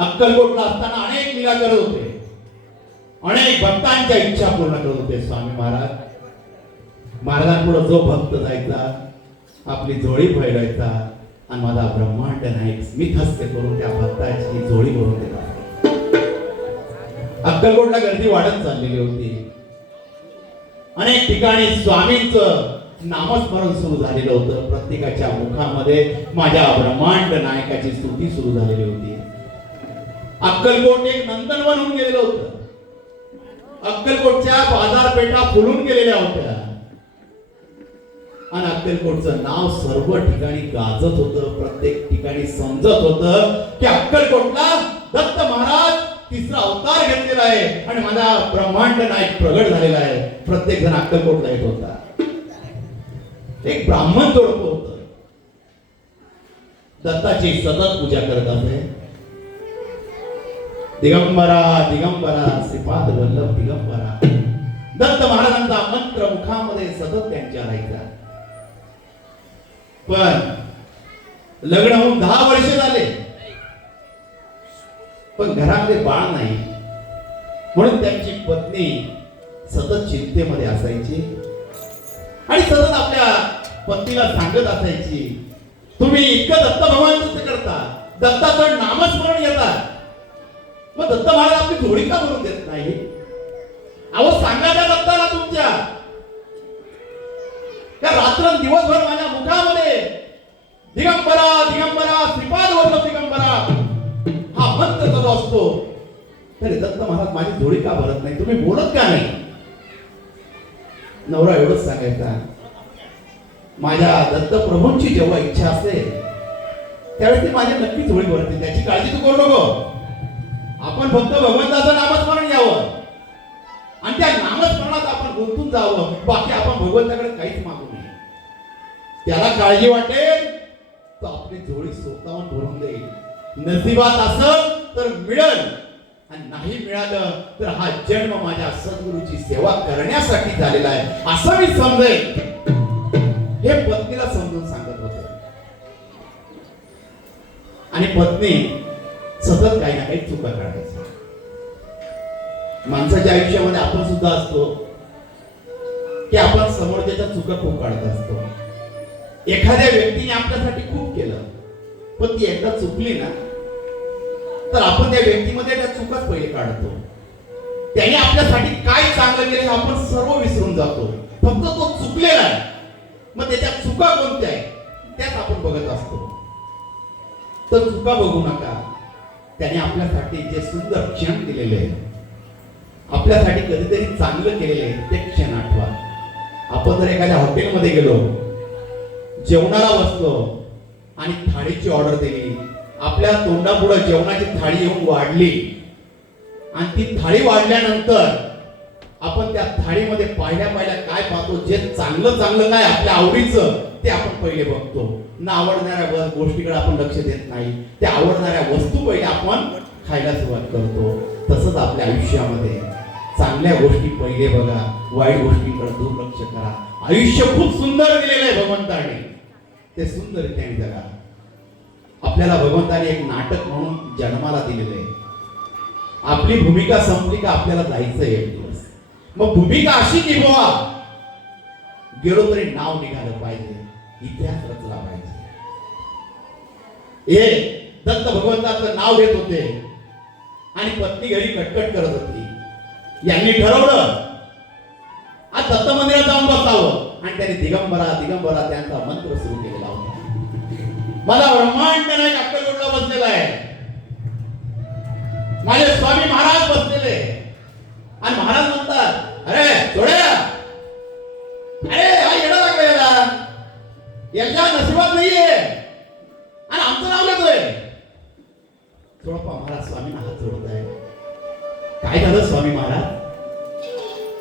अक्कलकोटला असताना अनेक लीला करत होते, अनेक भक्तांच्या इच्छा पूर्ण करत होते स्वामी महाराज. महाराजांपुढे जो भक्त जायचा, आपली जोडी फैलायचा आणि माझा ब्रह्मांड नायक स्मित हास्य करून त्या भक्ताची जोडी भरून देतात. अक्कलकोटला गर्दी वाढत चाललेली होती. अनेक ठिकाणी स्वामींचं नामस्मरण सुरू झालेलं होतं. प्रत्येकाच्या मुखामध्ये माझ्या ब्रह्मांड नायकाची स्तुती सुरू झालेली होती. अक्कलकोट एक नंदनवन होऊन गेलेलं होतं. अक्कलकोटच्या बाजारपेठा फुलून गेलेल्या होत्या आणि अक्कलकोटचं नाव सर्व ठिकाणी गाजत होतं. प्रत्येक ठिकाणी समजत होतं की अक्कलकोटला दत्त महाराज तिसरा अवतार घेतलेला आहे आणि माझा ब्रह्मांड नायक प्रगट झालेला आहे. प्रत्येक जण अक्कलकोटला येत होता. एक ब्राह्मण जोडपं होतं, दत्ताची सतत पूजा करत असे. दिगंबरा दिगंबरा श्रीपाद वल्लभ दिगंबरा, दत्त महाराजांचा मंत्र मुखामध्ये सतत त्यांच्या राहायचा. पण लग्न होऊन 10 वर्ष झाले, पण घरामध्ये बाळ नाही, म्हणून त्यांची पत्नी सतत चिंतेमध्ये असायची आणि सतत आपल्या पत्नीला सांगत असायची, तुम्ही इतकं दत्त भगवानाचं करता, दत्ताचं नामस्मरण घेतात, मग दत्त महाराज आपली जोडी का करून देत नाही? अहो सांगा त्या दत्ताला तुमच्या, त्या रात्र दिवसभर माझ्या मुखामध्ये दिगंबरा दिगंबरा श्रीपाद वल्लभ दिगंबरा हा मंत्र चालू असतो, तरी दत्त महाराज माझी जोडी का भरत नाही, तुम्ही बोलत का नाही? नवरा एवढंच सांगायचा, माझ्या दत्त प्रभूंची जेव्हा इच्छा असेल त्यावेळी ती माझी नक्की जोडी भरते, त्याची काळजी तू करू नको. आपण फक्त भगवंताचं नामस्मरण घ्यावं आणि त्या नामस्मरणात आपण गुंतून जावं, बाकी आपण भगवंताकडे काहीच मागू नये. त्याला काळजी वाटेल तर आपली जोडी स्वतःहून भरून देईल. नशिबात असेल तर मिळेल आणि नाही मिळालं तर हा जन्म माझ्या सद्गुरूची सेवा करण्यासाठी झालेला आहे असं मी समजेल. हे पत्नीला समजून सांगत होते आणि पत्नी सतत काही ना काही चुका काढायची. माणसाच्या आयुष्यामध्ये आपण सुद्धा असतो की आपण समोरच्याच्या चुका खूप काढत असतो. एखाद्या व्यक्तीने आपल्यासाठी खूप केलं, पण ती एकदा चुकली ना तर आपण त्या व्यक्तीमध्ये त्या चुकाच पहिले काढतो. त्याने आपल्यासाठी काय चांगलं केलं आपण सर्व विसरून जातो, फक्त तो चुकलेला आहे, मग त्याच्या चुका कोणत्या आहेत त्याच आपण बघत असतो. तर चुका बघू नका, त्याने आपल्यासाठी जे सुंदर क्षण दिलेले आहे, आपल्यासाठी कधीतरी चांगलं केलेलं आहे ते क्षण आठवा. आपण जर एखाद्या हॉटेलमध्ये गेलो, जेवणाला बसलो आणि थाळीची ऑर्डर दिली, आपल्या तोंडापुढे जेवणाची थाळी येऊन वाढली आणि ती थाळी वाढल्यानंतर आपण त्या थाळीमध्ये पाहिल्या काय पाहतो, जे चांगलं चांगलं काय आपल्या आवडीचं ते आपण पहिले बघतो. न आवडणाऱ्या गोष्टीकडे आपण लक्ष देत नाही, त्या आवडणाऱ्या वस्तू पहिले आपण खायला सुरुवात करतो. तसंच आपल्या आयुष्यामध्ये चांगल्या गोष्टी पहिले बघा, वाईट गोष्टींकडे दुर्लक्ष करा. आयुष्य खूप सुंदर दिलेलं आहे भगवंताने, ते सुंदर रित्याने जगा. आपल्याला भगवंताने एक नाटक म्हणून जन्माला दिलेलं आहे. आपली भूमिका संपली का आपल्याला जायचं एक दिवस, मग भूमिका अशी निभवा, गेलो तरी नाव निघालं पाहिजे, इतिहास रचला पाहिजे. हे दत्त भगवंताचं नाव घेत होते आणि पत्नी घरी कटकट करत होती. यांनी ठरवलं आज दत्त मंदिरात जाऊन बसावं आणि त्यांनी दिगंबरा दिगंबरा त्यांचा मंत्र सुरू केलेला होता. मला ब्रह्मांड नायक अक्कलकोटला बसलेला आहे, माझे स्वामी महाराज बसलेले आणि महाराज म्हणतात, अरे थोड्या अरे हा येणं लागलेला याच्या नशिबात नाहीये आणि आमचं नाव घेतोय. थोडा महाराज स्वामींना हात जोडत आहे. काय झालं स्वामी महाराज?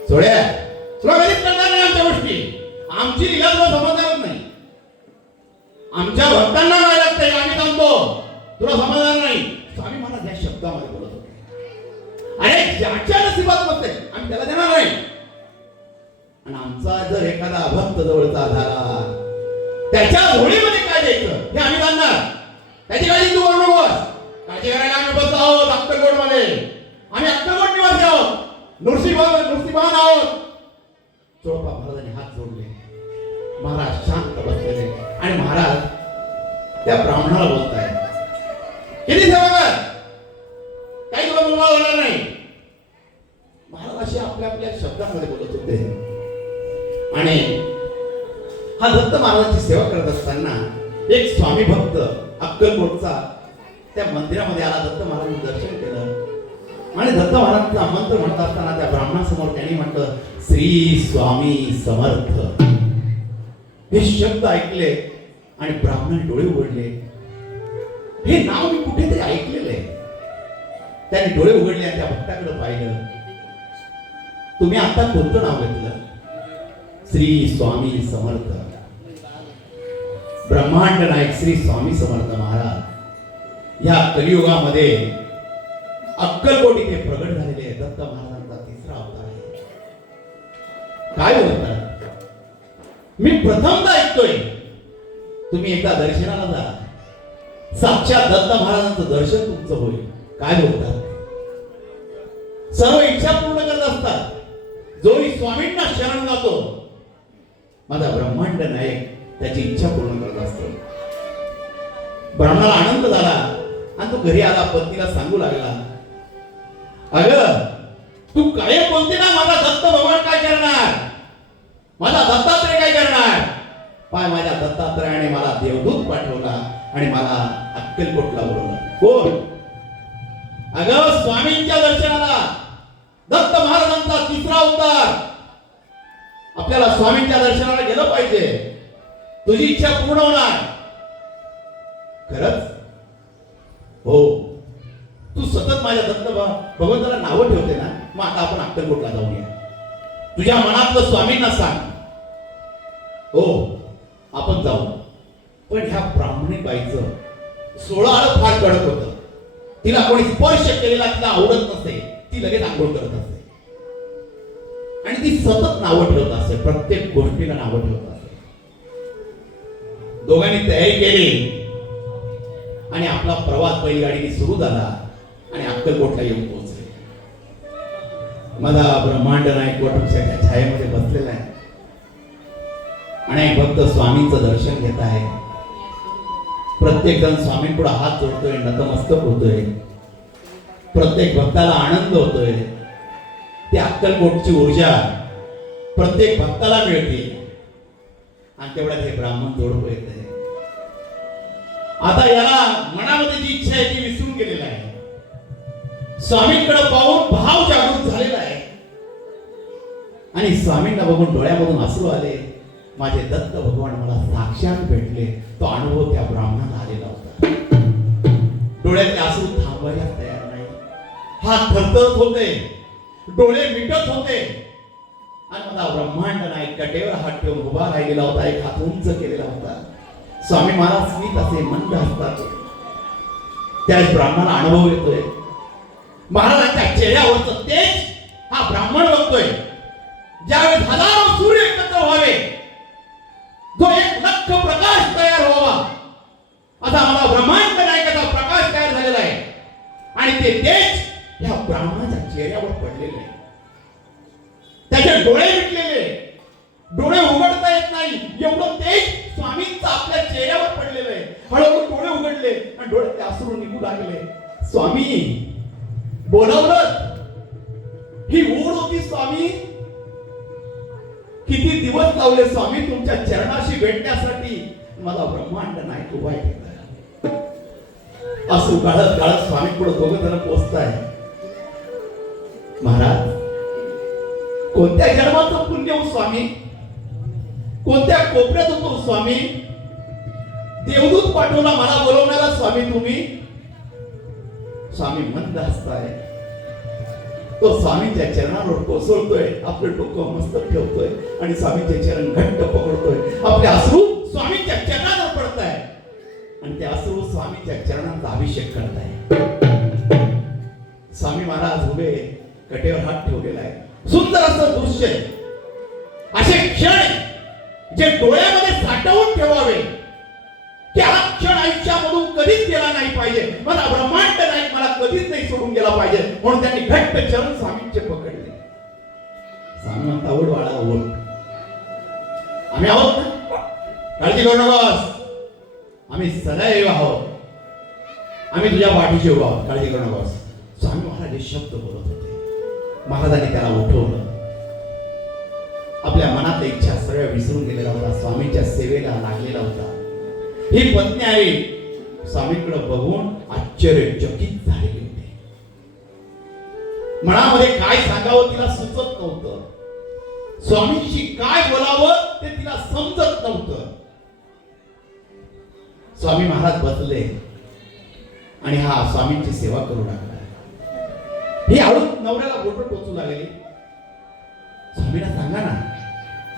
थोड्या तुला कधीच करणार नाही आमच्या गोष्टी, आमची लीला तुला समजणारच नाही. आमच्या भक्तांना काय लागतंय आम्ही थांबतो, तुला समजणार नाही. स्वामी महाराज या शब्दामध्ये बोलत होते. अरे ज्याच्या नशिबात नसते आम्ही त्याला देणार नाही. आणि आमचा जर एखादा भक्त जवळचा झाला, त्याच्या होळीमध्ये काय द्यायचं हे आम्ही जाणणार. त्याची काळजी तू करू नकोस, काळजी करायला आम्ही बसतो. अक्कलकोटमध्ये. आम्ही अक्कलकोट निवासी आहोत, नृसिंहवान आहोत. चोळप्पा महाराजांनी हात जोडले. महाराज शांत बसलेले आणि महाराज त्या ब्राह्मणाला बोलताय, किती सेवा काही तुला मुलगा होणार नाही. महाराज असे आपल्या आपल्या शब्दांमध्ये बोलत होते. आणि हा दत्त महाराजांची सेवा करत असताना एक स्वामी भक्त अक्कलकोटचा त्या मंदिरामध्ये आला. दत्त महाराजांनी दर्शन केलं आणि दत्त महाराजांचं आमंत्रण म्हणत असताना त्या ब्राह्मणासमोर त्यांनी म्हटलं, श्री स्वामी समर्थ. हे शब्द ऐकले आणि ब्राह्मण डोळे उघडले. हे नाव मी कुठेतरी ऐकलेलं आहे. त्याने डोळे उघडले आणि त्या भक्ताकडे पाहिलं. तुम्ही आता कोणतं नाव घेतलं? श्री स्वामी समर्थ. ब्रह्मांड नायक श्री स्वामी समर्थ महाराज या कलियुगामध्ये अक्कलकोट इथे प्रगट झालेले दत्त महाराजांचा तिसरा अवतार आहे. काय बोलतात? मी प्रथमदा ऐकतोय. तुम्ही एकदा दर्शनाला जा, साक्षात दत्त महाराजांचं दर्शन तुमचं होईल. काय बोलतात? सर्व इच्छा पूर्ण करत असतात. जोही स्वामींना शरण जातो, माझा ब्रह्मांड नायक त्याची इच्छा पूर्ण करत असतो. ब्राह्मणाला आनंद झाला आणि तो घरी आला. पत्नीला सांगू लागला, अगं तू काय बोलते ना, माझा दत्त भगवान काय करणार, माझा दत्तात्रय काय करणार. पाय माझ्या दत्तात्रयाने मला देवदूत पाठवला आणि मला अक्कलकोटला बोलवलं. कोण? अगं स्वामींच्या दर्शनाला. दत्त महाराजांचा तिसरा अवतार. आपल्याला स्वामींच्या दर्शनाला गेलं पाहिजे. तुझी इच्छा पूर्ण होणार. खरंच? हो. तू सतत माझ्या दत्त भगवंताला नावं ठेवते ना, मग आता आपण अक्कलकोटला जाऊया. तुझ्या मनातलं स्वामींना सांग. हो आपण जाऊ. पण ह्या ब्राह्मणी बाईचं 16 आळं फार कडक होतं. तिला कोणी स्पर्श केलेला तिला आवडत नसे. ती लगेच आंघोळ करत असते आणि ती सतत नावं ठेवत असते. प्रत्येक गोष्टीला नावं ठेवत असते. दोघांनी तयारी केली आणि आपला प्रवास बैलगाडीने सुरू झाला आणि अक्कलकोटला येऊन पोहोचले. माझा ब्रह्मांड नायक वटवृक्षाच्या छायेमध्ये बसलेला आहे आणि एक भक्त स्वामींचं दर्शन घेत आहे. प्रत्येक जण स्वामींपुढे हात जोडतोय, नतमस्तक होतोय. प्रत्येक भक्ताला आनंद होतोय. ती अक्कलकोटची ऊर्जा प्रत्येक भक्ताला मिळते. आणि तेवढ्यात हे ब्राह्मण जोडपं येत आहे. आता याला मनामध्ये जी इच्छा आहे ती विसरून गेलेला आहे. स्वामींकडे पाहून भाव जागृत झालेला आहे आणि स्वामींना बघून डोळ्यामधून अश्रू आले. माझे दत्त भगवान मला साक्षात भेटले. तो अनुभव त्या ब्राह्मणाला आलेला होता. डोळ्यातले अश्रू थांबवायला तयार नाही. हात थरथरत होते, डोळे मिटत होते आणि मला ब्रह्मांड नायक कटेवर हात ठेवून उभा राहिलेला होता. एक हात उंच केलेला होता. स्वामी महाराज स्मित असे मंद असतात. त्याच ब्राह्मणाला अनुभव येतोय. महाराजांच्या चेहऱ्यावरचं तेज हा ब्राह्मण बघतोय. ज्यावेळेस हजारो सूर्य एकत्र व्हावे, जो एक लख प्रकाश तयार व्हावा, असा मला ब्रह्मांड नायकाचा प्रकाश तयार झालेला आहे आणि ते तेज या ब्राह्मणाच्या चेहऱ्यावर पडलेले आहे. त्याचे डोळे मिटलेले, डोळे उघडता येत नाही एवढं तेज स्वामींचं आपल्या चेहऱ्यावर पडलेलं आहे. हळूहळू डोळे उघडले आणि डोळ्यातले अश्रू निघू लागले. स्वामी बोलावलं. ही ओढ होती स्वामी. किती दिवस लावले स्वामी तुमच्या चरणाशी भेटण्यासाठी. मला ब्रह्मांड नायक उभा केला. असं गाळत गाळत स्वामी पुढे दोघं जण पोचताय. महाराज कोणत्या जन्माचं पुण्य हो स्वामी, कोणत्या कोपऱ्यात होतो स्वामी. देवदूत पाठवला मला बोलवण्याला स्वामी तुम्ही. स्वामी मंद हसताय. तो स्वामींच्या चरणावर कोसळतोय. आपलं डोकं मस्तक ठेवतोय आणि स्वामींचे चरण घट्ट पकडतोय. आपले अश्रू स्वामींच्या चरणावर पडताय आणि ते अश्रू स्वामींच्या चरणांचा अभिषेक करताय. स्वामी महाराज उभे कटेवर हात ठेवलेला आहे. सुंदर असं दृश्य आहे. असे क्षण जे डोळ्यामध्ये साठवून ठेवावे की हा क्षण आयुष्यामधून कधीच गेला नाही पाहिजे. मला ब्रह्मांड नाही, मला कधीच नाही सोडून गेला पाहिजे म्हणून त्यांनी घट्ट चरण स्वामींचे पकडले. स्वामी म्हणता ओढ बाळा ओढ, आम्ही आहोत ना, काळजी करू नकोस, आम्ही सदैव आहोत, आम्ही तुझ्या पाठीशी उभा आहोत, काळजी करू नकोस. स्वामी महाराज हे शब्द बोलत होते. महाराजांनी त्याला उठवलं. आपल्या मनातल्या इच्छा सर्व विसरून गेलेला होता, स्वामींच्या सेवेला लागलेला होता. ही पत्नी आली, स्वामींकडे बघून आश्चर्यचकित झालेली होते. मनामध्ये काय सांगावं तिला सुचत नव्हतं, स्वामींशी काय बोलावं ते तिला समजत नव्हतं. स्वामी महाराज बसले आणि हा स्वामींची सेवा करू लागला. ही हळू नवऱ्याला बोट टोचू लागली. स्वामींना सांगा ना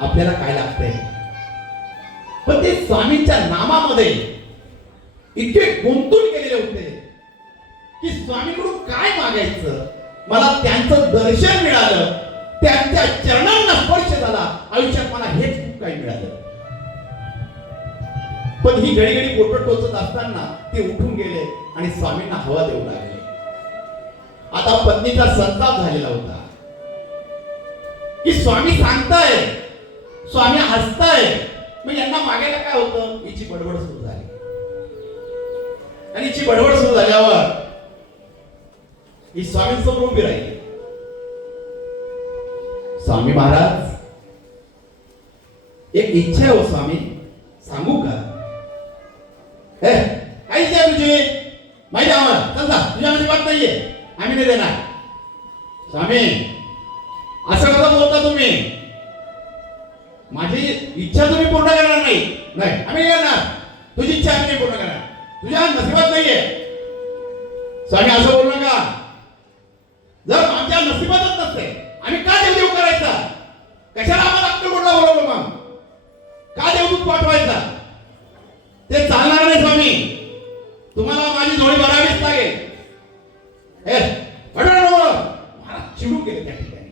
आपल्याला काय लागतंय. पण ते स्वामींच्या नामामध्ये इतके गुंतून गेलेले होते की स्वामींकडून काय मागायचं. मला त्यांचं दर्शन मिळालं, त्यांच्या चरणांना स्पर्श झाला, आयुष्यात मला हेच खूप काही मिळालं. पण ही घडी घडी बोट टोचत असताना ते उठून गेले आणि स्वामींना हवा देऊ लागले. आता पत्नीचा संताप झालेला होता की स्वामी सांगताय, स्वामी हसताय, मग यांना मागायला काय होतं. हिची बडबड सुरू झाली आणि हिची बडबड सुरू झाल्यावर ही स्वामींसमोर उभी राहिली. स्वामी महाराज, एक इच्छा आहे हो स्वामी, सांगू का. काय इच्छा आहे तुझी, माहिती आम्हाला, चल जा, तुझ्यामध्ये बात नाहीये, आम्ही नाही देणार. स्वामी असं कसं बोलता तुम्ही, माझी इच्छा तुम्ही पूर्ण करणार नाही. नाही आम्ही करणार, तुझी इच्छा आम्ही पूर्ण करणार, तुझ्या नशिबात नाहीये. स्वामी असं बोलू नका, जर आमच्या नशिबातच नसते आम्ही का देवदेव करायचा, कशाला आम्हाला अक्कलकोटला बोलवलं, मग का देवदूत पाठवायचा, ते चालणार नाही. स्वामी तुम्हाला माझी जोडी भरावीच लागेल. महाराज चिडून गेले त्या ठिकाणी.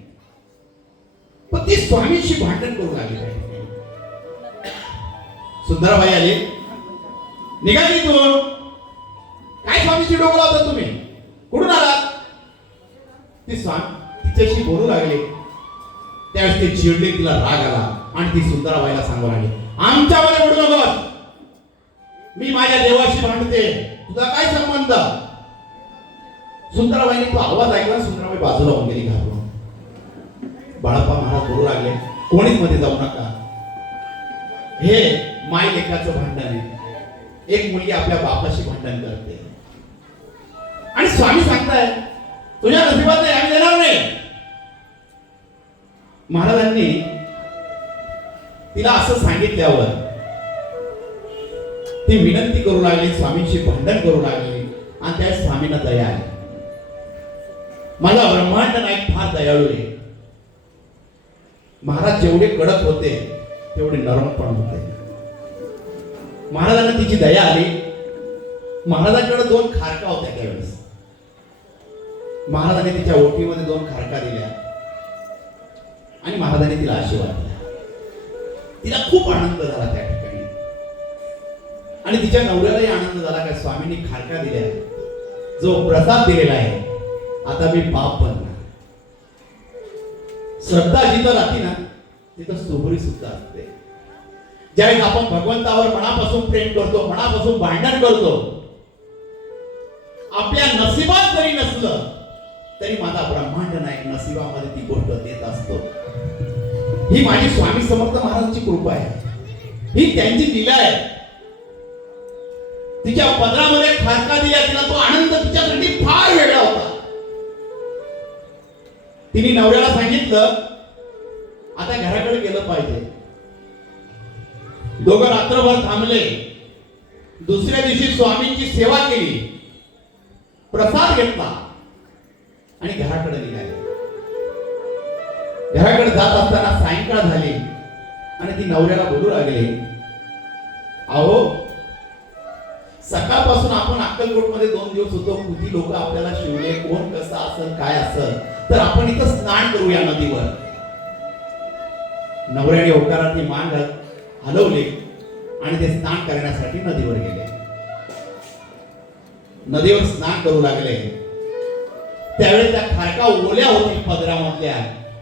पण ती स्वामींशी भांडण करू लागली. सुंदराबाई आली, निघाली तू, काय स्वामीची डोकं लावता तुम्ही, कुठून आलात. ती स्वामी तिच्याशी बोलू लागले. त्यावेळेस ते चिडले, तिला राग आला आणि ती सुंदराबाईला सांगू लागली, आमच्यामध्ये बोलू नकोस, मी माझ्या देवाशी भांडते, तुझा काय संबंध. सुंदराबाईने तो आवाज ऐकला, सुंदराबाई बाजूला होऊन गेली घाबरून. बाळप्पा महाराज बोलू लागले, कोणीच मध्ये जाऊ नका, हे माय लेकाचं भांडण आहे. एक मुलगी आपल्या बापाशी भांडण करते आणि स्वामी सांगताय तुझ्या नशिबात नाही, आम्ही देणार नाही. महाराजांनी तिला असं सांगितल्यावर ती विनंती करू लागली, स्वामींशी भांडण करू लागली आणि त्या स्वामींना दया आली. मला ब्रह्मांड नाईक फार दयाळू आहे. महाराज जेवढे कडक होते तेवढे नरम पण होते. महाराजांना तिची दया आली. महाराजांकडे 2 खारका होत्या त्यावेळेस. महाराजांनी तिच्या ओटीमध्ये 2 खारका दिल्या आणि महाराजांनी तिला आशीर्वाद दिला. तिला खूप आनंद झाला त्या ठिकाणी आणि तिच्या नवऱ्यालाही आनंद झाला का स्वामींनी खारका दिल्या, जो प्रसाद दिलेला आहे, आता मी बाप बनणार. श्रद्धा जिथं राहते ना तिथं सोहरी सुद्धा असते. ज्यावेळेस आपण भगवंतावर मनापासून प्रेम करतो, मनापासून भांडण करतो, आपल्या नशिबात जरी नसलं तरी माझा ब्रह्मांड नायक नशिबामध्ये ती गोष्ट देत असतो. ही माझी स्वामी समर्थ महाराजांची कृपा आहे, ही त्यांची लीला आहे. तिच्या पदरामध्ये खारका दिल्या, तिला तो आनंद तिच्यासाठी फार वेगळा होता. तिने नवऱ्याला सांगितलं आता घराकडे गेलं पाहिजे. दोघं रात्रभर थांबले. दुसऱ्या दिवशी स्वामींची सेवा केली, प्रसाद घेतला आणि घराकडे निघाले. घराकडे जात असताना सायंकाळ झाली आणि ती नवऱ्याला बोलू लागली, अहो सकाळपासून आपण अक्कलकोटमध्ये 2 दिवस होतो, किती लोक आपल्याला शिवले, कोण कसं असेल काय असेल, तर आपण इथं स्नान करूया नदीवर. नवऱ्याने होकाराची मान हलवली आणि ते स्नान करण्यासाठी नदीवर गेले. नदीवर स्नान करू लागले. त्यावेळी त्या खारका ओल्या होतील पदरामधल्या,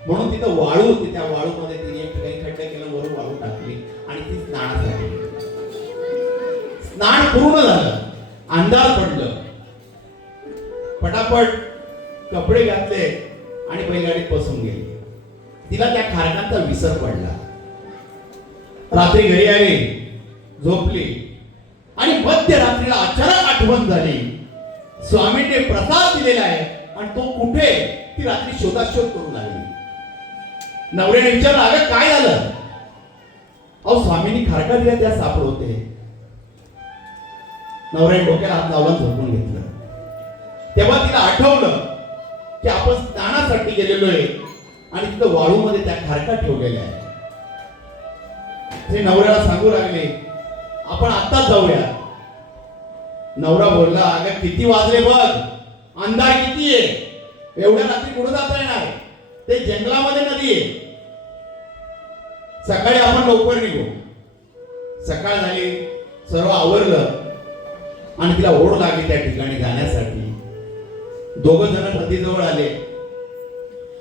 म्हणून तिथं वाळू होती. त्या वाळूमध्ये तिने एक ठिकाणी खड्डा केला, वरून वाळू टाकली आणि ती स्नानासाठी गेली. स्नान पूर्ण झालं, अंधार पडलं, पटापट कपडे घातले आणि बैलगाडीत बसून गेली. तिला त्या खारकांचा विसर पडला. रात्री घरी आली, झोपली आणि मध्यरात्रीला अचानक आठवण झाली, स्वामींनी प्रसाद दिलेला आहे आणि तो कुठे, ती रात्री शोधाशोध करू लागली. नवऱ्याने विचारलं, अगं काय झालं? अहो स्वामींनी खारका दिल्या, त्या सापडवते. नवऱ्याने डोक्याला हात लावला, झोपून घेतलं. तेव्हा तिला आठवलं की आपण स्नानासाठी गेलेलो आहे आणि तिथं वाळूमध्ये त्या खारका ठेवलेल्या आहे. ते नवऱ्याला सांगू लागले, आपण आत्ताच जाऊया. नवरा बोलला, अगं किती वाजले बघ, अंधार किती आहे, एवढ्या रात्री कुठं जाता येणार? ते जंगलामध्ये नदी आहे, सकाळी आपण लवकर निघू. सकाळ झाली, सर्व आवरलं आणि तिला ओढ लागली त्या ठिकाणी जाण्यासाठी. दोघं जण नदीजवळ आले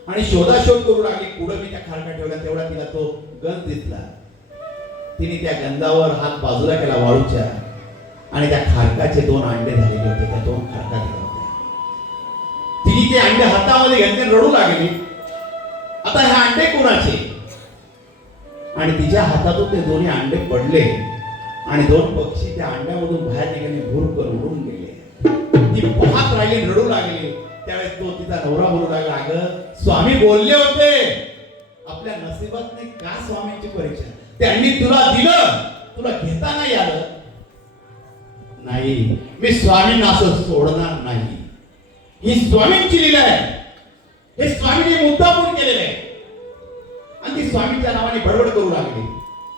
आणि शोधाशोध करू लागले, कुठं मी त्या खारका ठेवला. तेवढा तिला तो गंध दिसला. तिने त्या गंधावर हात बाजूला केला वाळूच्या आणि त्या खारकाचे 2 अंडे झालेले होते. त्या 2 खारका दिल्या होत्या. तिने ते अंडे हातामध्ये घेतले, रडू लागली. आता हे अंडे कोणाचे? आणि तिच्या हातातून ते दोन्ही अंडे पडले आणि 2 पक्षी त्या अंड्यामधून बाहेर निघाले, भुरकन उडून गेले. ती पाहत राहिली, रडू लागली. त्यावेळेस तो तिचा नवरा बोलू लागला, अगं स्वामी बोलले होते, आपल्या नशिबात नाही का स्वामींची परीक्षा, त्यांनी तुला दिलं, तुला घेता नाही आलं. नाही, मी स्वामींना असं सोडणार नाही. ही स्वामींची लीला आहे, हे स्वामींनी मुद्दामून केलेलं आहे. आणि ती स्वामींच्या नावाने बडबड करू लागली,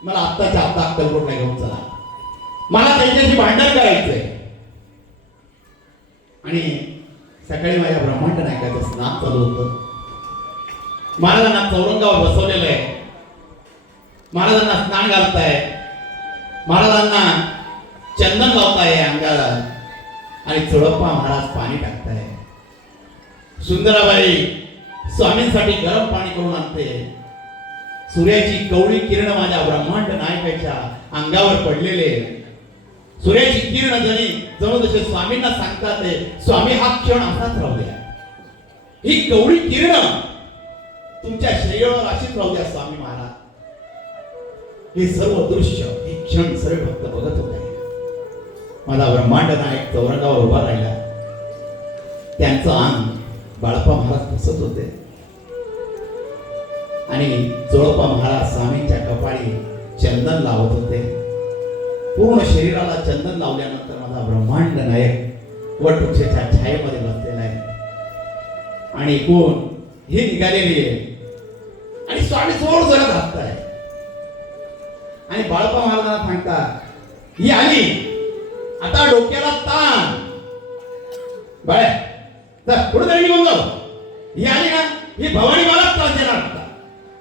मला आत्ताच्या आत्ता अक्कलकोटला घेऊन चला, मला त्यांच्याशी भांडण करायचंय. आणि सकाळी माझ्या ब्रह्मांड नायकाचं स्नान चालू होतं. महाराजांना चौरंगावर बसवलेलं आहे, महाराजांना स्नान घालताय, महाराजांना चंदन लावताय अंगाला आणि चोळप्पा महाराज पाणी टाकताय. सुंदराबाई स्वामींसाठी गरम पाणी करून आणते. सूर्याची कवळी किरण माझ्या ब्रह्मांड नायकाच्या अंगावर पडलेले. सूर्याची किरण जणू जसे स्वामींना सांगतात, स्वामी हा क्षण असाच राहू द्या, ही कवळी किरण तुमच्या शरीरावर अशीच राहू द्या स्वामी महाराज. हे सर्व दृश्य, हे क्षण सर्व भक्त बघत होते. माझा ब्रह्मांड नायक चौरंगावर उभा राहिला. त्यांचं अंग बाळप्पा महाराज पुसत होते आणि चोळप्पा महाराज स्वामींच्या कपाळी चंदन लावत होते. पूर्ण शरीराला चंदन लावल्यानंतर माझा ब्रह्मांड नायक वटवृक्षाच्या छायेमध्ये बसलेला आहे आणि कोण ही निघालेली आहे आणि स्वामी जोर जरा धाकताय आणि बाळप्पा महाराजांना सांगतात, ही आली, आता डोक्याला ताण, बाळ्या चल पुढे तरी निघून जाऊ. ही आली ना, ही भवानी मला त्रास देणार होता.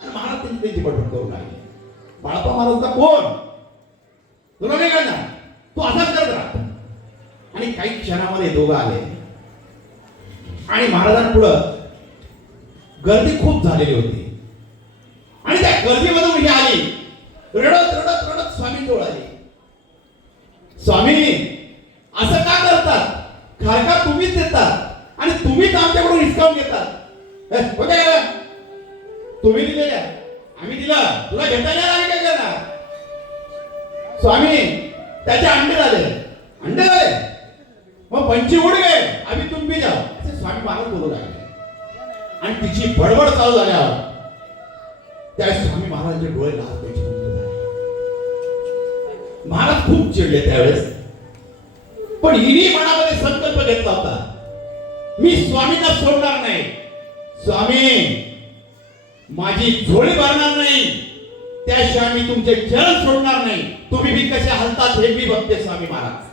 आणि महाराज त्यांची बडबड करू लागले. बाळप्पा महाराजचा कोण, तुला नाही करणार, तू असाच करत राहा. आणि काही क्षणामध्ये दोघं आले आणि महाराजांपुढं गर्दी खूप झालेली होती आणि त्या गर्दीमधून ही आली, रडत रडत रडत स्वामी जवळ आली. स्वामी असं का करतात, खारका तुम्हीच देतात आणि तुम्हीच आमच्याकडून हिसकावून घेतात. तुम्ही दिलेल्या, आम्ही दिला, तुला घेता नाही आम्ही काय करणार. स्वामी त्याचे अंडे झाले, अंडे झाले, मग पंची उड गए, आम्ही तुम्ही जाऊ, असे स्वामी महाराज बोलू लागले. आणि तिची बडबड चालू झाल्यावर त्यावेळेस स्वामी महाराजांचे डोळे लाल व्हायचे बंद झाले. महाराज खूप चिडले त्यावेळेस, पण हिने मनामध्ये संकल्प घेतला होता, मी स्वामींना सोडणार नाही. स्वामी माझी झोळी भरणार नाही, त्याशिवाय मी तुमचे चरण सोडणार नाही. तुम्ही बी कसे हलतात हे मी बघते स्वामी महाराज.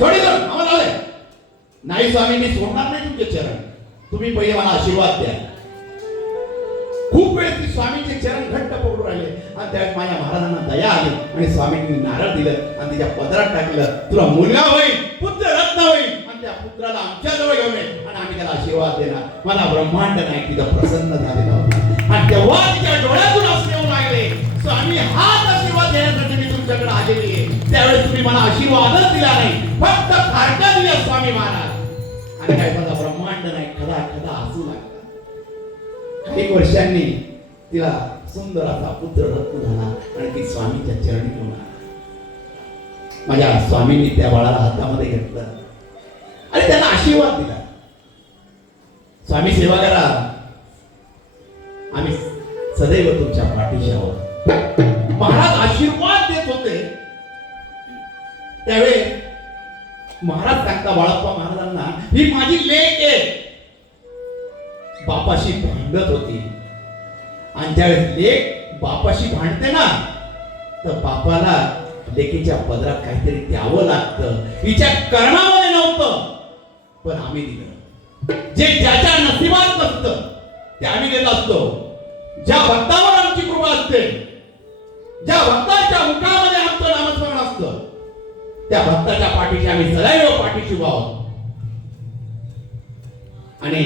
थोडी आम्हाला नाही स्वामी, मी सोडणार नाही तुमचे चरण, तुम्ही पहिले मला आशीर्वाद द्या. खूप वेळ ती स्वामींचे चरण घट्ट पकडून राहिले आणि त्यावेळेस माझ्या महाराजांना दया आली आणि स्वामींनी नारळ दिलं आणि तिच्या पदरात टाकलं, तुला मुलगा होईल, पुत्र रत्न होईल. आणि त्या त्या पुत्राला आमच्या जवळ घेऊन ये आणि आम्ही त्याला आशीर्वाद देणार. मला ब्रह्मांड नाही तिथं प्रसन्न झालेला होता आणि तेव्हा तिच्या डोळ्यातून असे येऊ लागले, स्वामी हाच आशीर्वाद देण्यासाठी मी तुमच्याकडे आलेली आहे. त्यावेळेस तुम्ही मला आशीर्वादच दिला नाही, फक्त खारका दिला स्वामी महाराज. आणि काय माझा ब्रह्मांड नाही खदा खदा हसू लागला. काही वर्षांनी तिला सुंदर असा पुत्र रत्न झाला आणि ती स्वामीच्या चरणी घेऊन आला. माझ्या स्वामींनी त्या बाळाला हातामध्ये घेतलं आणि त्यांना आशीर्वाद दिला. स्वामी सेवा करा, आम्ही सदैव तुमच्या पाठीशी आहोत. महाराज आशीर्वाद देत होते त्यावेळी महाराज सांगता बाळप्पा महाराजांना, ही माझी लेक आहे. बापाशी भांडत होती आणि ज्यावेळेस लेक बापाशी भांडते ना, तर बापाला लेकीच्या पदरात काहीतरी द्यावं लागतं. हिच्या कर्मामध्ये नव्हतं, पण आम्ही दिलं. जे ज्याच्या नशिबात नसतं ते आम्ही देत असतो. ज्या भक्तावर आमची कृपा असते, ज्या भक्ताच्या मुखामध्ये आमचं नामस्मरण असतं, त्या भक्ताच्या पाठीशी आम्ही सदैव पाठीशी उभा आहोत. आणि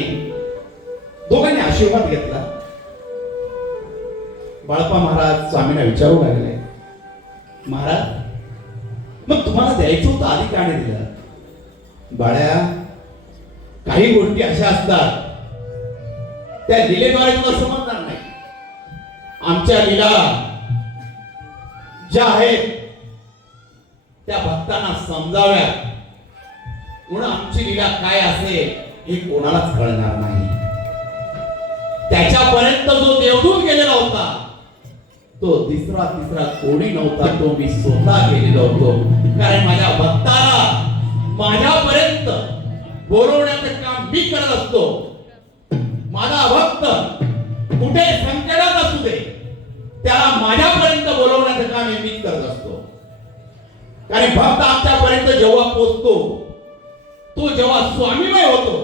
दोघांनी आशीर्वाद घेतला. बाळप्पा महाराज स्वामींना विचारू लागले, महाराज मग तुम्हाला द्यायचं होतं आधी का नाही दिलं? बाळ्या, काही गोष्टी अशा असतात त्या लीलेद्वारे तुला समजणार नाही. आमच्या लीला ज्या आहेत त्या भक्तांना समजाव्या म्हणून आमची लीला काय असेल हे कोणालाच कळणार नाही. त्याच्यापर्यंत जो देवदूत गेलेला होता तो तिसरा कोणी नव्हता, तो मी स्वतः गेलेलो होतो. कारण माझ्या भक्ताला माझ्यापर्यंत बोलवण्याचं काम मी करत असतो. माझा भक्त कुठे संकटात असू दे, त्याला माझ्यापर्यंत बोलवण्याचं काम हे मीच करत असतो. कारण भक्त आमच्यापर्यंत जेव्हा पोहोचतो, तो जेव्हा स्वामीमय होतो,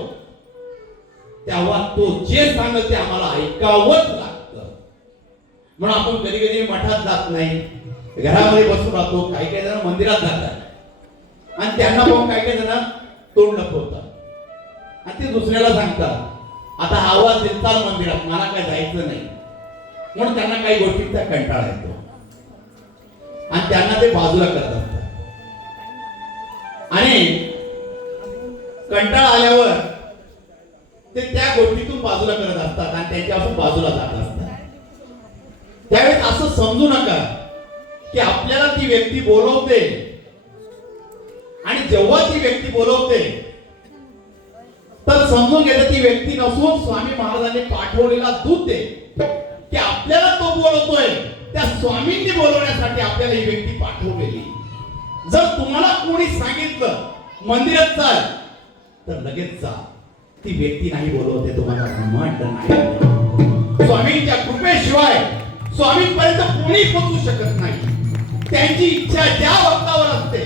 तेव्हा तो जे सांगत ते आम्हाला ऐकावंच लागतं. म्हणून आपण कधी कधी मठात जात नाही, घरामध्ये बसून राहतो. काही जण मंदिरात जातात आणि त्यांना पाहून काही जण तोंड लपवतात आणि ते दुसऱ्याला सांगतात, आता आवाज देतात मंदिरात, मला काय जायचं नाही. म्हणून त्यांना काही गोष्टींचा कंटाळा येतो आणि त्यांना ते बाजूला करत असतात. आणि कंटाळा आल्यावर ते त्या गोष्टीतून बाजूला करत असतात आणि त्यांच्यापासून बाजूला जात असतात. त्यावेळेस असं समजू नका की आपल्याला ती व्यक्ती बोलवते आणि जेव्हा ती व्यक्ती बोलवते तर समजून घेते ती व्यक्ती नसून स्वामी महाराजांनी पाठवलेला दूत आहे की आपल्याला तो बोलवतोय, त्या स्वामींनी बोलवण्यासाठी आपल्याला ही व्यक्ती पाठवलेली. जर तुम्हाला कोणी सांगितलं मंदिरात चाल तर लगेच जा, ती व्यक्ती नाही बोलवते, तुम्हाला ब्रह्मांड नाही. स्वामींच्या कृपेशिवाय स्वामींपर्यंत कोणी पोहोचू शकत नाही. त्यांची इच्छा ज्या भक्तावर असते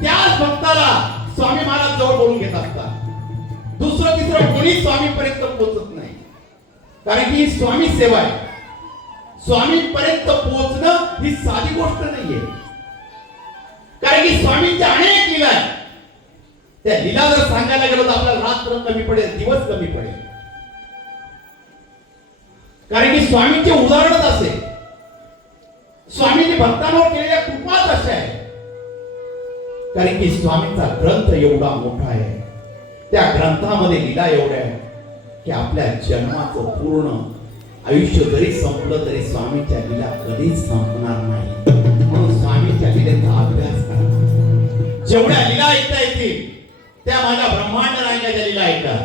त्याच भक्ताला स्वामी महाराज जवळ बोलून घेत असतात. दुसरं तिसरं कोणी स्वामींपर्यंत पोहोचत नाही. कारण की ही स्वामी सेवा आहे. स्वामींपर्यंत पोहोचणं ही साधी गोष्ट नाहीये. कारण की स्वामींच्या अनेक लीला आहेत. त्या लीला जर सांगायला गेलो तर आपल्याला रात्र कमी पडेल, दिवस कमी पडेल. कारण की स्वामींचे उदाहरणच असे, स्वामींनी भक्तांवर केलेल्या कृपाच अशा आहे. कारण की स्वामींचा ग्रंथ एवढा मोठा आहे, त्या ग्रंथामध्ये लीला एवढ्या आहे की आपल्या जन्माचं पूर्ण आयुष्य जरी संपलं तरी स्वामींच्या लीला कधीच संपणार नाही. म्हणून स्वामींच्या लीलेचा अभ्यास करा. जेवढ्या लीला ऐकता येतील त्या माझ्या ब्रह्मांड नायकाच्या लीला ऐका.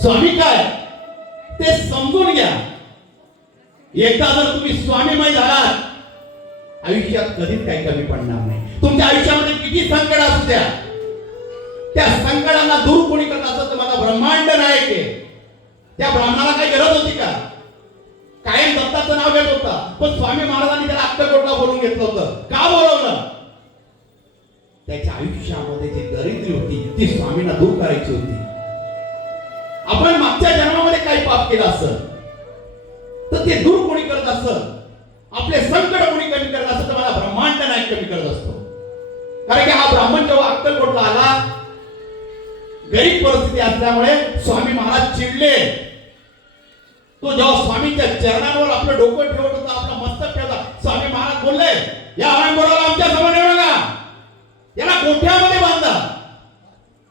स्वामी काय ते समजून घ्या. एकदा जर तुम्ही स्वामीमय झालात आयुष्यात कधीच काही कमी पडणार नाही. तुमच्या आयुष्यामध्ये किती संकट असू द्या, त्या संकटांना दूर कोणी करत असत तर मला ब्रह्मांड नायक आहे. त्या ब्राह्मणाला काही गरज होती का? कायम दत्ताचं नाव घेत होता, पण स्वामी महाराजांनी त्याला अक्कलकोटला बोलून घेतलं होतं. का बोलवलं? त्याच्या आयुष्यामध्ये जी दरिद्री होती ती स्वामींना दूर करायची होती. आपण मागच्या जन्मामध्ये काही पाप केलं असं तर ते दूर कोणी करत असत, आपले संकट कोणी कमी करत असत तर मला ब्रह्मांड नायक कमी करत असतो. कारण की हा ब्राह्मण जेव्हा अक्कलकोटला आला गरीब परिस्थिती असल्यामुळे स्वामी महाराज चिडले. तो जेव्हा स्वामींच्या चरणांवर आपलं डोकं ठेवत होता, आपलं मस्तक ठेवता, स्वामी महाराज बोलले, या हरणबोराला आमच्या समोर येऊ नका, याला गोठ्यामध्ये बांधा.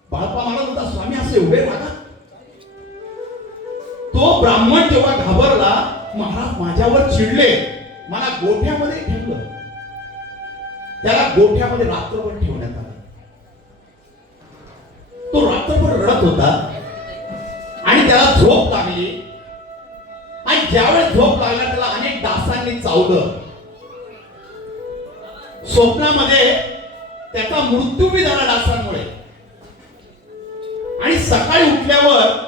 बाळप्पा म्हणत होता, स्वामी असे उभे राहतात. तो ब्राह्मण जेव्हा घाबरला, महाराज माझ्यावर चिडले, मला गोठ्यामध्ये ठेवलं. त्याला गोठ्यामध्ये रात्रभर ठेवण्यात आलं. तो रात्रभर रडत होता आणि त्याला झोप लागली. आणि ज्यावेळेस झोप लागला, त्याला अनेक डासांनी चावलं. स्वप्नामध्ये त्याचा मृत्यू बी झाला डासांमुळे. आणि सकाळी उठल्यावर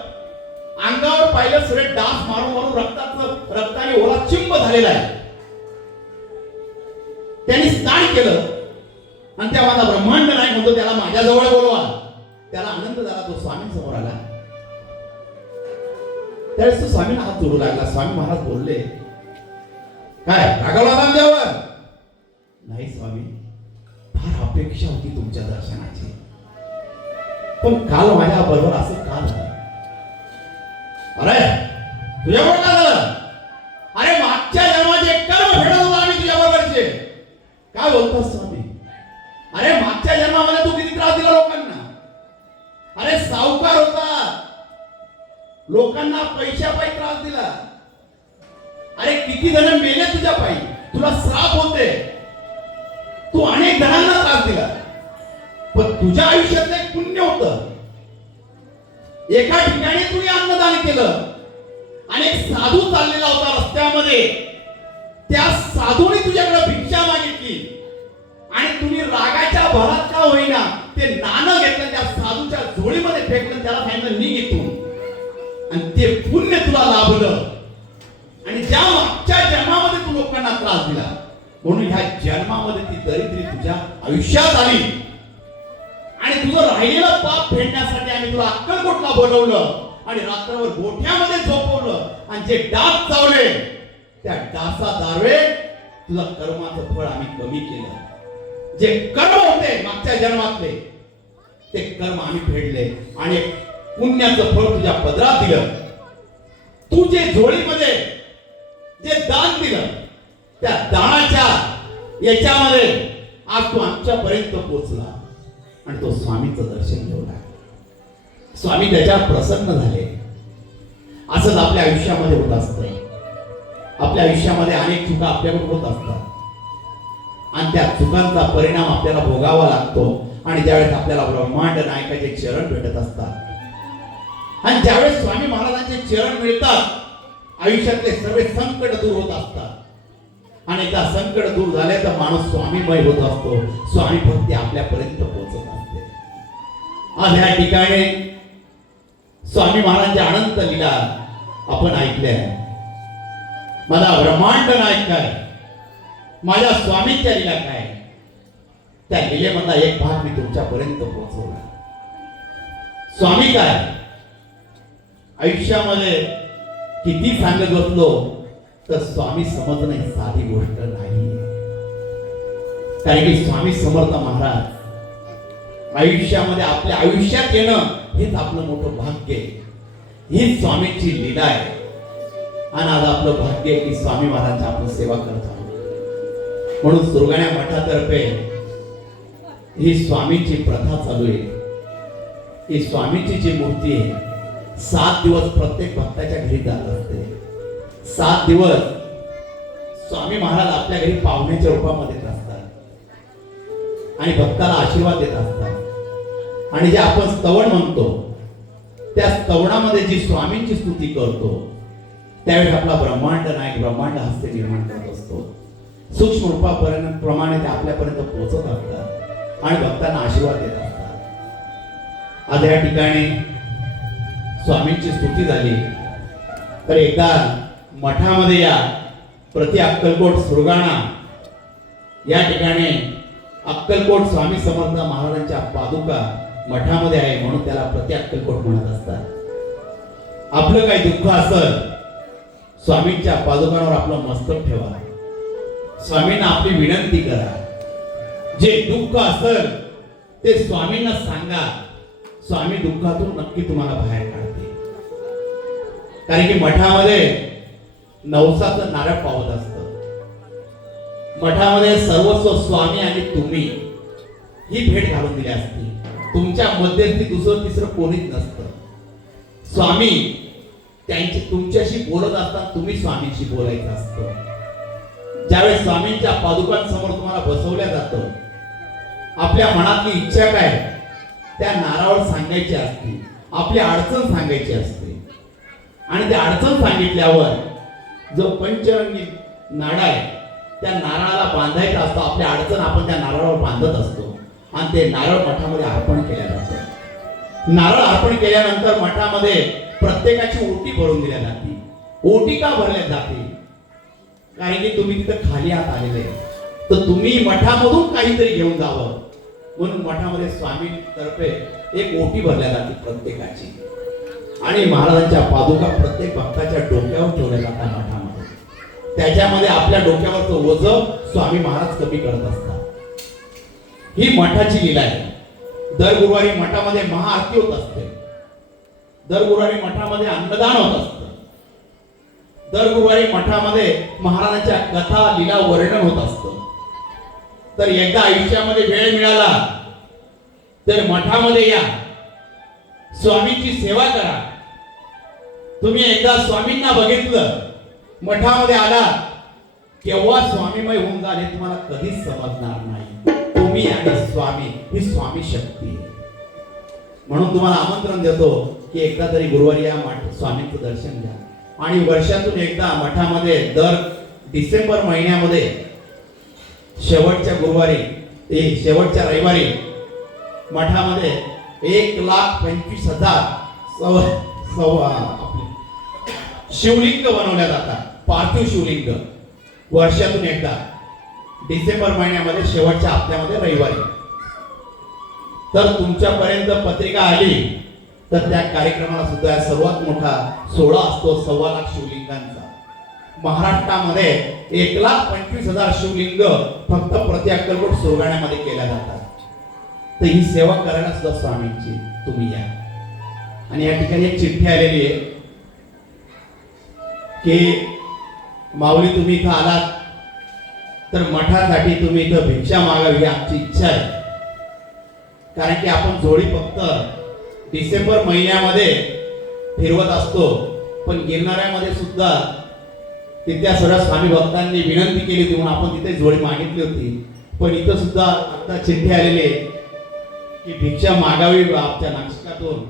अंगावर पाहिलं, सगळे डास मारून मारून रक्ताने ओला चिंब झालेला आहे. त्यांनी स्नान केलं आणि त्या माझा ब्रह्मांड नाही म्हणतो, त्याला माझ्याजवळ बोलवा. त्याला आनंद झाला, तो स्वामी समोर आला. त्यावेळेस तो स्वामींना हात जोडू लागला. स्वामी महाराज बोलले, काय रागावला आमच्यावर? नाही स्वामी, फार अपेक्षा होती तुमच्या दर्शनाची, पण काल माझ्या बरोबर असं का झालं? अरे तुझ्याबरोबर का झालं? अरे मागच्या जन्माचे कर्म फेडत होता आम्ही तुझ्या बरोबरचे. काय बोलतोस स्वामी? अरे मागच्या जन्मामध्ये तू किती त्रास दिला लोकांना. अरे सावकार होता, लोकांना पैशापायी त्रास दिला. अरे किती जण मेले तुझ्या पायी, तुला श्राप होते, तू अनेक जणांना त्रास दिला. पण तुझ्या आयुष्यात एक पुण्य होतं. एका ठिकाणी तुम्ही अन्नदान केलं. अनेक साधू चाललेला होता रस्त्यामध्ये, त्या साधूने तुझ्याकडे भिक्षा मागितली आणि तुम्ही रागाच्या भरात का होईना ते नाणं घेतलं, त्या साधूच्या झोळीमध्ये फेकलं, त्याला सांगितलं निघ इथून. आणि ते पुण्य तुला लाभलं. आणि ज्या मागच्या जन्मामध्ये तू लोकांना त्रास दिला, म्हणून ह्या जन्मामध्ये ती दरिद्री तुझ्या आयुष्यात आली. आणि तुझं राहिलेलं पाप फेडण्यासाठी आम्ही तुला अक्कलकोटला बोलवलं आणि रात्रभर गोठ्यामध्ये झोपवलं. आणि जे डास चावले, त्या डासा दारवे तुझं कर्माचं फळ आम्ही कमी केलं. जे कर्म होते मागच्या जन्मातले, ते कर्म आम्ही फेडले आणि पुण्याचं फळ तुझ्या पदरात दिलं. तू जे झोळीमध्ये जे दान दिलं, त्या दानाच्या याच्यामध्ये आज तू आमच्यापर्यंत पोहोचला आणि तो स्वामीचं दर्शन घेऊ लागला. स्वामी त्याच्यावर प्रसन्न झाले. असंच आपल्या आयुष्यामध्ये होत असतं. आपल्या आयुष्यामध्ये अनेक चुका आपल्याकडून होत असतात आणि त्या चुकांचा परिणाम आपल्याला भोगावा लागतो. आणि ज्यावेळेस आपल्याला ब्रह्मांड नायकाचे चरण भेटत असतात आणि ज्यावेळेस स्वामी महाराजांचे चरण मिळतात, आयुष्यातले सर्व संकट दूर होत असतात. आणि एकदा संकट दूर झाले तर माणूस स्वामीमय होत असतो. स्वामी भक्ती आपल्यापर्यंत पोहोचत असते. आज या ठिकाणी स्वामी महाराजांच्या अनंत लीला आपण ऐकल्या. मला ब्रह्मांड नायक काय, माझ्या स्वामींच्या लीला काय, त्या लीलेमधला एक भाग मी तुमच्यापर्यंत पोहोचवला. स्वामी काय, आयुष्यामध्ये किती सांगत बसलो तर स्वामी समजणं ही साधी गोष्ट नाही. कारण की स्वामी समर्थ महाराज आयुष्यामध्ये आपल्या आयुष्यात येणं हेच आपलं मोठं भाग्य आहे. हीच स्वामींची लीला आहे. आणि आज आपलं भाग्य आहे की स्वामी महाराजांची आपण सेवा करत आहोत. म्हणून सुरगाणा मठातर्फे ही स्वामींची प्रथा चालू आहे. ही स्वामींची जी मूर्ती आहे, 7 दिवस प्रत्येक भक्ताच्या घरी जात असते. 7 दिवस स्वामी महाराज आपल्या घरी पाहुण्याच्या रूपामध्ये येत असतात आणि भक्ताला आशीर्वाद देत असतात. आणि जे आपण स्तवन म्हणतो, त्या स्तवनामध्ये जी स्वामींची स्तुती करतो, त्यावेळेस आपला ब्रह्मांड नायक ब्रह्मांड हास्य निर्माण करत असतो. सूक्ष्म रूपापर्यंत प्रमाणे ते आपल्यापर्यंत पोहोचत असतात आणि भक्तांना आशीर्वाद देत असतात. आज या ठिकाणी स्वामींची स्तुती झाली तर एकदा मठामध्ये या. प्रति अक्कलकोट सुरगाणा या ठिकाणी अक्कलकोट स्वामी समर्थ महाराजांच्या पादुका मठामध्ये आहे, म्हणून त्याला प्रति अक्कलकोट म्हणत असतात. आपलं काही दुःख असेल, स्वामींच्या पादुकांवर आपलं मस्तक ठेवा. स्वामींना आपली विनंती करा. जे दुःख असेल ते स्वामींना सांगा. स्वामी दुःखातून नक्की तुम्हाला बाहेर काढतील. कारण की मठामध्ये नवसाचं नारळ पावत असतं. मठामध्ये सर्वस्व स्वामी आणि तुम्ही ही भेट घालून दिली असती. तुमच्या मध्यस्थी दुसरं तिसरं कोणीच नसतं. स्वामी तुमच्याशी बोलत असताना तुम्ही स्वामींशी बोलायचं असतं. ज्यावेळेस स्वामींच्या पादुकांसमोर तुम्हाला बसवल्या जातं, आपल्या मनातली इच्छा काय त्या नारळावर सांगायची असते, आपली अडचण सांगायची असते. आणि त्या अडचण सांगितल्यावर जो पंचरंगी नाडा आहे त्या नारळाला बांधायचा असतो. आपली अडचण आपण त्या नारळावर बांधत असतो आणि ते नारळ मठामध्ये अर्पण केल्या जातं. नारळ अर्पण केल्यानंतर मठामध्ये प्रत्येकाची ओटी भरून दिल्या जाते. ओटी का भरल्या जाते? कारण की तुम्ही तिथं खाली हात आलेले, तर तुम्ही मठामधून काहीतरी घेऊन जावं म्हणून मठामध्ये स्वामी तर्फे एक ओटी भरल्या जाते प्रत्येकाची. आणि महाराजांच्या पादुका प्रत्येक भक्ताच्या डोक्यावर ठेवल्या जातात मठामध्ये. त्याच्यामध्ये आपल्या डोक्यावरचं ओझं स्वामी महाराज कमी करत असतात. ही मठाची लीला आहे. दर गुरुवारी मठामध्ये महाआरती होत असते. दर गुरुवारी मठामध्ये अन्नदान होत असतं. दर गुरुवारी मठामध्ये महाराजांच्या कथा लीला वर्णन होत असतं. तर एकदा आयुष्यामध्ये वेळ मिळाला तर मठामध्ये या, स्वामींची सेवा करा. तुम्ही एकदा स्वामींना बघितलं, मठामध्ये आला, केव्हा स्वामीमय होऊन जाणे तुम्हाला कधीच समजणार नाही. तुम्ही आणि स्वामी ही स्वामी शक्ती आहे. म्हणून तुम्हाला आमंत्रण देतो की एकदा तरी गुरुवारी या स्वामींचं दर्शन घ्या. आणि वर्षातून एकदा मठामध्ये दर डिसेंबर महिन्यामध्ये शेवटच्या गुरुवारी शेवटच्या रविवारी मठामध्ये 1,25,000 शिवलिंग बनवल्या जातात. पार्थिव शिवलिंग वर्षातून एकदा डिसेंबर महिन्यामध्ये शेवटच्या हप्त्यामध्ये रविवारी. तर तुमच्यापर्यंत पत्रिका आली तर त्या कार्यक्रमाला सुद्धा सर्वात मोठा सोहळा असतो 1,25,000 शिवलिंगांचा. महाराष्ट्रामध्ये 1,25,000 शिवलिंग फक्त प्रति अक्कलकोट सुरगाण्यामध्ये केल्या जातात. तर ही सेवा करायला सुद्धा स्वामींची तुम्ही या. आणि या ठिकाणी एक चिठ्ठी आलेली आहे की माऊली तुम्ही इथं आलात तर मठासाठी तुम्ही इथं भिक्षा मागावी ही आमची इच्छा आहे. कारण की आपण जोडी फक्त डिसेंबर महिन्यामध्ये फिरवत असतो, पण गिरणाऱ्यामध्ये सुद्धा तिथल्या सर्व स्वामी भक्तांनी विनंती केली होती म्हणून आपण तिथे जोडी मागितली होती. पण इथं सुद्धा आता चिठ्ठी आलेली आहे की भिक्षा मागावी आमच्या नाशिकातून,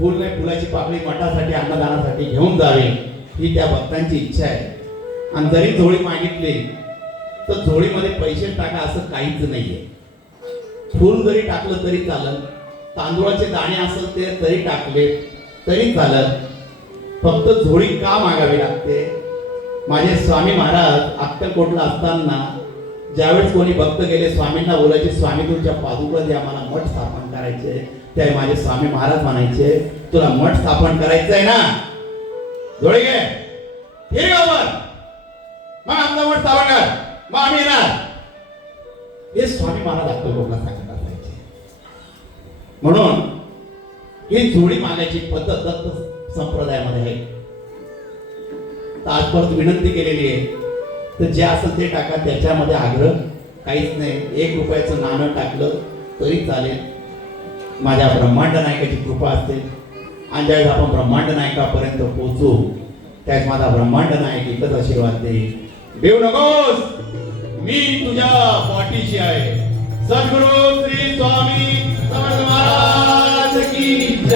फुल नाही फुलाची पाकळी मठासाठी अन्नदानासाठी घेऊन जावी ही त्या भक्तांची इच्छा आहे. आणि जरी जोडी मागितली तर जोडीमध्ये पैसे टाका असं काहीच नाहीये. फुल जरी टाकलं तरी चालेल, तांदूळाचे दाणे असेल ते तरी टाकले तरी चालेल. फक्त जोडी का मागावी लागते? माझे स्वामी महाराज अक्कलकोटला असताना ज्यावेळेस कोणी भक्त गेले स्वामींना बोलायचे, स्वामी तुमच्या पादुका द्या, मला मठ स्थापन करायचे. त्यावेळी माझे स्वामी महाराज म्हणायचे, तुला मठ स्थापन करायचंय ना, जोडी घे हे गावावर, मग आमचा मठ स्थापन कर, मग आम्ही येणार. हे स्वामी महाराज अक्कलकोटला सांगत असायचे. म्हणून ही जोडी मागायची पद्धत दत्त संप्रदायामध्ये आहे. तर आज परत विनंती केलेली आहे, तर जे असेल ते टाका, त्याच्यामध्ये आग्रह काहीच नाही. 1 रुपयाचं नाणं टाकलं तरी चालेल. माझ्या ब्रह्मांड नायकाची कृपा असते. आणि ज्यावेळेस आपण ब्रह्मांड नायकापर्यंत पोहोचू त्यावेळेस माझा ब्रह्मांड नायक एकच आशीर्वाद देईल, देऊ नकोस, मी तुझ्या पाठीशी आहे. सद्गुरु श्री स्वामी समर्थ महाराज.